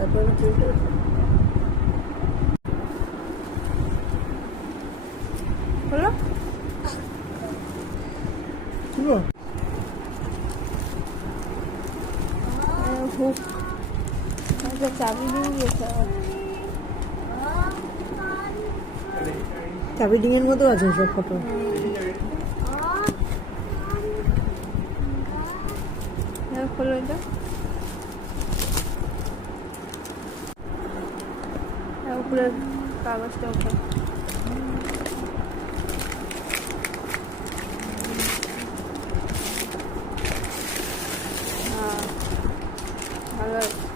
তারপরে হলো হুক চাবি দিয়ে গেছে চাবি ডিঙের মতো আছে সব ফটো। খোলো এটা উপরের কাগজটা ওঠে হ্যাঁ ভালো আছে